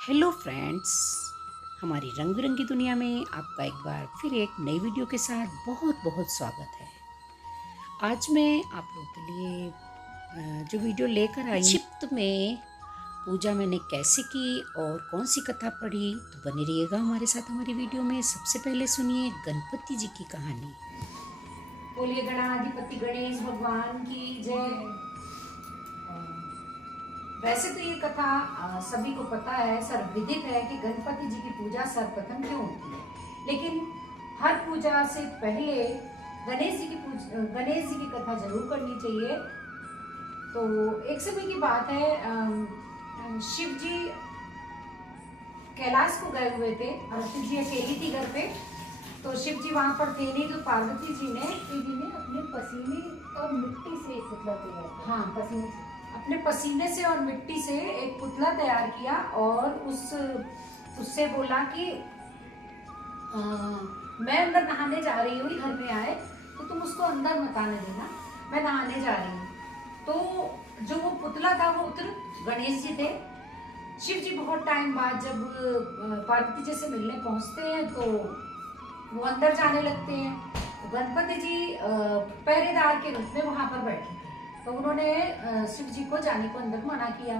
Hello friends, हमारी रंग बिरंगी दुनिया में आपका एक बार फिर एक नई वीडियो के साथ बहुत बहुत स्वागत है। आज मैं आप लोगों के लिए जो वीडियो लेकर आई संक्षिप्त में पूजा मैंने कैसे की और कौन सी कथा पढ़ी, तो बने रहिएगा हमारे साथ हमारी वीडियो में। सबसे पहले सुनिए गणपति जी की कहानी। बोलिए गणाधिपति गणेश भगवान की जय। वैसे तो ये कथा सभी को पता है, सर्वविदित है कि गणपति जी की पूजा सर्वप्रथम क्यों होती है, लेकिन हर पूजा से पहले गणेश जी की कथा जरूर करनी चाहिए। तो एक समय की बात है, शिव जी कैलाश को गए हुए थे, पार्वती जी अकेली थी घर पे। तो शिव जी वहां पर थे नहीं, तो पार्वती जी ने अपने पसीने और मिट्टी से एक पुतला तैयार किया। हाँ, अपने पसीने से और मिट्टी से एक पुतला तैयार किया और उससे बोला कि मैं अंदर नहाने जा रही हूँ, घर में आए तो तुम उसको अंदर मत आने देना, मैं नहाने जा रही हूँ। तो जो वो पुतला था वो पुत्र गणेश जी थे। शिव जी बहुत टाइम बाद जब पार्वती जी से मिलने पहुंचते हैं तो वो अंदर जाने लगते हैं। तो गणपति जी पहरेदार के रूप में वहां पर बैठे थे, तो उन्होंने शिव जी को जाने को अंदर मना किया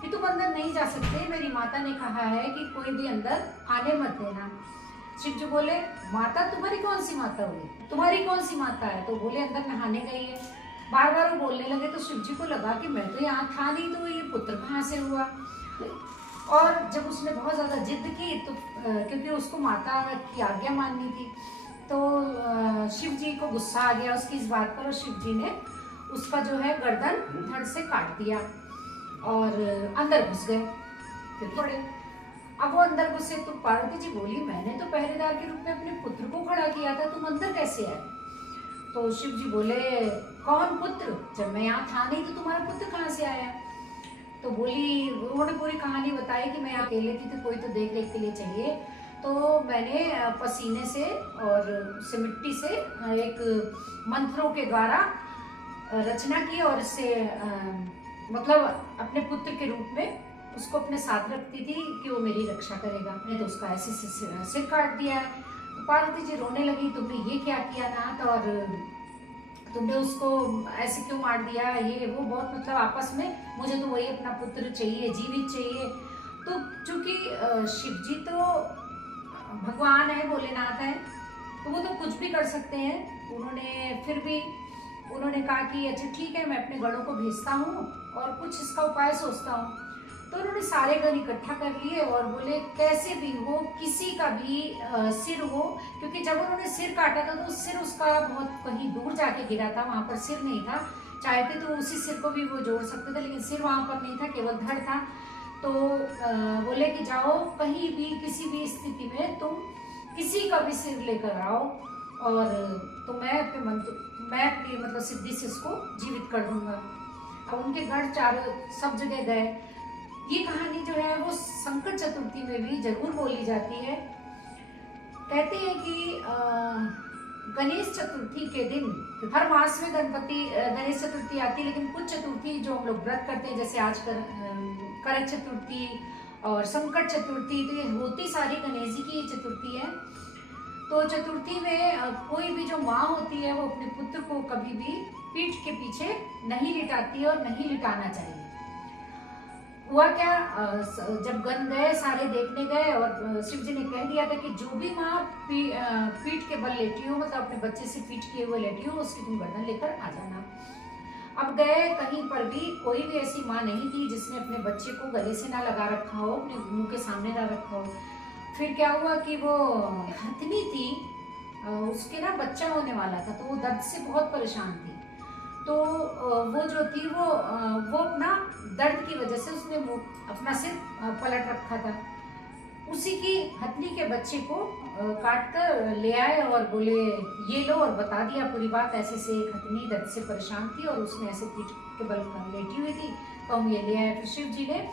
कि तुम अंदर नहीं जा सकते, मेरी माता ने कहा है कि कोई भी अंदर आने मत देना। शिव जी बोले, माता तुम्हारी कौन सी माता हुई, तुम्हारी कौन सी माता है? तो बोले अंदर नहाने गई है। बार बार वो बोलने लगे तो शिव जी को लगा कि मैं तो यहाँ था नहीं, तो ये पुत्र कहाँ से हुआ। और जब उसने बहुत ज्यादा जिद की तो क्योंकि उसको माता की आज्ञा माननी थी, तो शिव जी को गुस्सा आ गया उसकी इस बात पर, और शिव जी ने उसका जो है गर्दन धड़ से काट दिया और अंदर घुस गए। फिर पड़े, अब वो अंदर घुसे तो पार्वती जी बोली, मैंने तो पहरेदार के रूप में अपने पुत्र को खड़ा किया था, तुम अंदर कैसे आए? तो शिव जी बोले, कौन पुत्र? जब मैं यहाँ था नहीं तो तुम्हारा पुत्र कहाँ से आया? तो बोली, उन्होंने पूरी कहानी बताई कि मैं अकेले थी तो कोई तो देख रेख के लिए चाहिए, तो मैंने पसीने से और से मिट्टी से एक मंत्रों के द्वारा रचना की और इससे मतलब अपने पुत्र के रूप में उसको अपने साथ रखती थी कि वो मेरी रक्षा करेगा। मैंने तो उसका ऐसे सिर काट दिया। तो पार्वती जी रोने लगी, तुमने ये क्या किया नाथ, और तुमने उसको ऐसे क्यों मार दिया, ये वो बहुत मतलब आपस में, मुझे तो वही अपना पुत्र चाहिए, जीवित चाहिए। तो चूंकि शिव जी तो भगवान है, भोलेनाथ है, तो वो तो कुछ भी कर सकते हैं। उन्होंने फिर भी उन्होंने कहा कि अच्छा ठीक है, मैं अपने गणों को भेजता हूँ और कुछ इसका उपाय सोचता हूँ। तो उन्होंने सारे गण इकट्ठा कर लिए और बोले कैसे भी हो, किसी का भी सिर हो, क्योंकि जब उन्होंने सिर काटा था तो सिर उसका बहुत कहीं दूर जाके गिरा था, वहां पर सिर नहीं था। चाहते तो उसी सिर को भी वो जोड़ सकते थे, लेकिन सिर वहां पर नहीं था, केवल धड़ था। तो बोले कि जाओ कहीं भी किसी भी स्थिति में तुम किसी का भी सिर लेकर आओ, और तो मैं अपनी मतलब सिद्धि से उसको जीवित कर दूंगा। अब उनके गढ़ चारों सब जगह गए। ये कहानी जो है वो संकट चतुर्थी में भी जरूर बोली जाती है। कहते हैं कि गणेश चतुर्थी के दिन, हर मास में गणेश चतुर्थी आती है, लेकिन कुछ चतुर्थी जो हम लोग व्रत करते हैं, जैसे आज करक चतुर्थी और संकट चतुर्थी, तो ये होती सारी गणेश जी की चतुर्थी है। तो चतुर्थी में कोई भी जो माँ होती है वो अपने पुत्र को कभी भी पीठ के पीछे नहीं लिटाती है और नहीं लिटाना चाहिए। हुआ क्या, जब गण गए, सारे देखने गए और शिव जी ने कह दिया था कि जो भी माँ पीठ के बल लेटी हो, मतलब अपने बच्चे से पीठ किए हुए लेटी हो, उसकी तुम गर्दन लेकर आ जाना। अब गए, कहीं पर भी कोई भी ऐसी माँ नहीं थी जिसने अपने बच्चे को गले से ना लगा रखा हो, अपने मुंह के सामने ना रखा हो। फिर क्या हुआ कि वो हथनी थी, उसके ना बच्चा होने वाला था, तो वो दर्द से बहुत परेशान थी। तो वो जो थी वो अपना दर्द की वजह से उसने अपना सिर पलट रखा था। उसी की हथनी के बच्चे को काट कर ले आए और बोले ये लो, और बता दिया पूरी बात, ऐसे से एक हथनी दर्द से परेशान थी और उसने ऐसे पीठ के बल पर लेटी हुई थी, तो हम ये ले आए। फिर शिव जी ने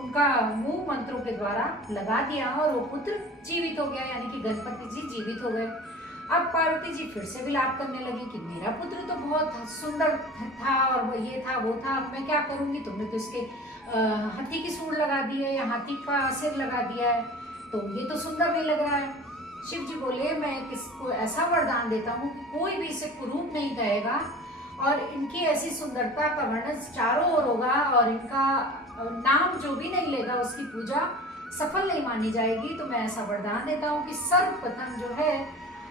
उनका मुंह मंत्रों के द्वारा लगा दिया और वो पुत्र जीवित हो गया, यानी कि गणपति जी जीवित हो गए। अब पार्वती जी फिर से विलाप करने लगी कि मेरा पुत्र तो बहुत सुंदर था और ये था वो था, अब मैं क्या करूंगी, तुमने तो इसके हाथी की सूंड लगा दी है या हाथी का सिर लगा दिया है, तो ये तो सुंदर नहीं लग रहा है। शिव जी बोले मैं किसको ऐसा वरदान देता हूँ कि कोई भी इसे कुरूप नहीं कहेगा और इनकी ऐसी सुंदरता का वर्णन चारों ओर होगा और इनका नाम जो भी नहीं लेगा उसकी पूजा सफल नहीं मानी जाएगी। तो मैं ऐसा वरदान देता हूँ कि सर्वप्रथम जो है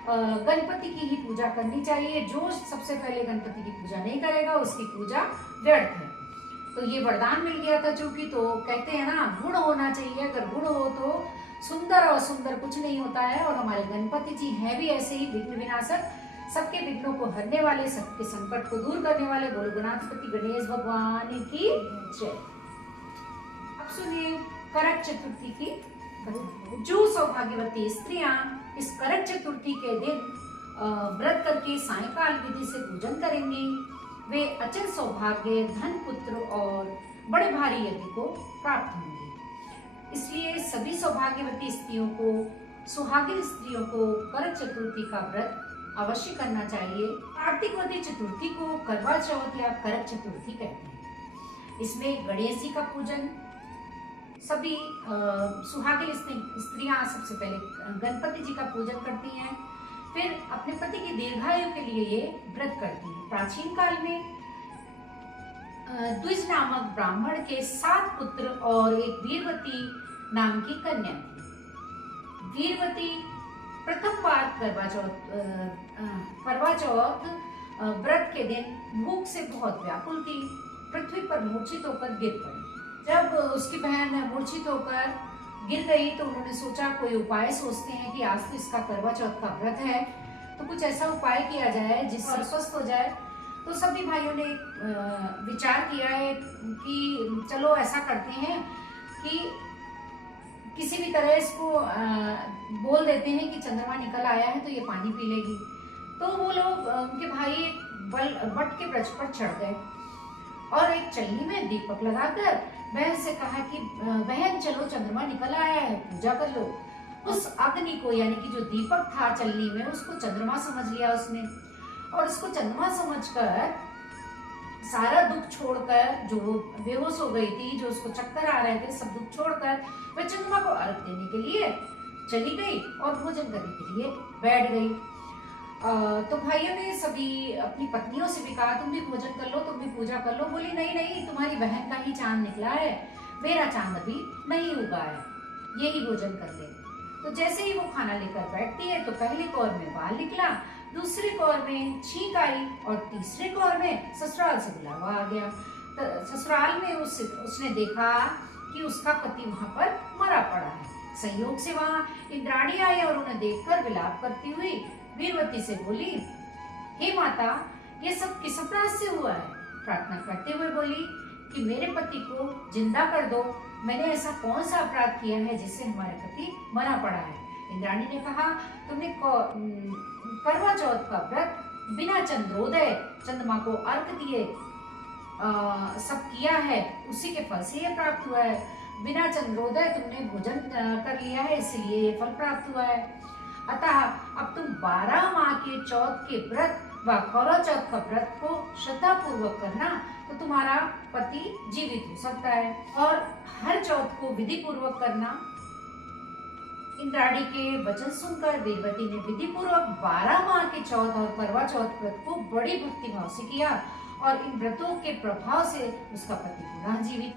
गणपति की ही पूजा करनी चाहिए। जो सबसे पहले गणपति की पूजा नहीं करेगा उसकी पूजा व्यर्थ है। तो ये वरदान मिल गया था चूंकि, तो कहते हैं ना गुण होना चाहिए, अगर गुण हो तो सुंदर और सुंदर कुछ नहीं होता है। और हमारे गणपति जी हैं भी ऐसे ही विघ्न विनाशक, सबके विघ्नों को हरने वाले, सबके संकट को दूर करने वाले। बोलो गणाधिपति गणेश भगवान की जय। अब सुनिए करक चतुर्थी की। जो सौभाग्यवती स्त्रियां इस करक चतुर्थी के दिन व्रत करके सायंकाल विधि से पूजन करेंगी, वे अचल सौभाग्य, धन, पुत्र और बड़े भारी यज्ञ को प्राप्त होंगे। इसलिए सभी सौभाग्यवती स्त्रियों को, सुहागिन स्त्रियों को करक चतुर्थी का व्रत अवश्य करना चाहिए। कार्तिकवती चतुर्थी को करवा चौथ या करक चतुर्थी कहते हैं। इसमें गणेश जी का पूजन, सभी सुहागिन स्त्रियां सबसे पहले गणपति जी का पूजन करती हैं, फिर अपने पति की दीर्घायु के लिए ये व्रत करती हैं। प्राचीन काल में द्विज नामक ब्राह्मण के 7 पुत्र और एक वीरवती नाम की कन्या थी। वीरवती प्रथम बार करवा चौथ व्रत के दिन भूख से बहुत व्याकुल थी, पृथ्वी पर मूर्छित होकर गिर पड़ी। जब उसकी बहन मूर्छित होकर गिर गई तो उन्होंने सोचा कोई उपाय सोचते हैं कि आज तो इसका करवा चौथ का व्रत है, तो कुछ ऐसा उपाय किया जाए जिससे स्वस्थ हो जाए। तो सभी भाइयों ने विचार किया है कि चलो ऐसा करते हैं कि किसी भी तरह इसको बोल देते हैं कि चंद्रमा निकल आया है तो ये पानी पी लेगी। तो वो लोग, उनके भाई एक बट के वृक्ष पर चढ़ गए और एक चलनी में दीपक लगाकर बहन से कहा कि बहन चलो चंद्रमा निकल आया है, पूजा कर लो। उस अग्नि को, यानी कि जो दीपक था चलनी में, उसको चंद्रमा समझ लिया उसने, और उसको चंद्रमा समझकर सारा दुख छोड़कर, जो बेहोश हो गई थी, जो उसको चक्कर आ रहे थे, सब दुख छोड़कर वह चंद्रमा को अर्घ देने के लिए चली गई और भोजन करने के लिए बैठ गई। तो भाइयों ने सभी अपनी पत्नियों से भी कहा तुम भी भोजन कर लो, तुम भी पूजा कर लो। बोली नहीं नहीं, तुम्हारी बहन का ही चांद निकला है, मेरा चांद अभी नहीं उगा है, यही भोजन कर ले। तो जैसे ही वो खाना लेकर बैठती है तो पहली कौर में बाल निकला, दूसरी कौर में छींक आई और तीसरे कौर में ससुराल से बुलावा आ गया। तो ससुराल में उसने देखा कि उसका पति वहां पर मरा पड़ा है। संयोग से वहां इंद्राणी आई और उन्हें देखकर विलाप करती हुई वीरवती से बोली, हे माता, ये सब किस अपराध से हुआ है? प्रार्थना करते हुए बोली कि मेरे पति को जिंदा कर दो, मैंने ऐसा कौन सा अपराध किया है जिससे हमारे पति मरा पड़ा है। इंद्राणी ने कहा, तुमने करवा चौथ का व्रत बिना चंद्रोदय, चंद्रमा को अर्घ दिए सब किया है, उसी के फल से ये प्राप्त हुआ है। बिना चंद्रोदय तुमने भोजन कर लिया है, इसलिए ये फल प्राप्त हुआ है। अतः अब तुम 12 माह के चौथ के व्रत व करवा चौथ का व्रत को श्रद्धा पूर्वक करना, तो तुम्हारा पति जीवित हो सकता है। और हर चौथ को विधि पूर्वक करना। इंद्राणी के वचन सुनकर वीरवती ने विधि पूर्वक 12 माह के चौथ और करवा चौथ व्रत को बड़ी भक्ति भाव से किया और इन व्रतों के प्रभाव से उसका पति पुनः जीवित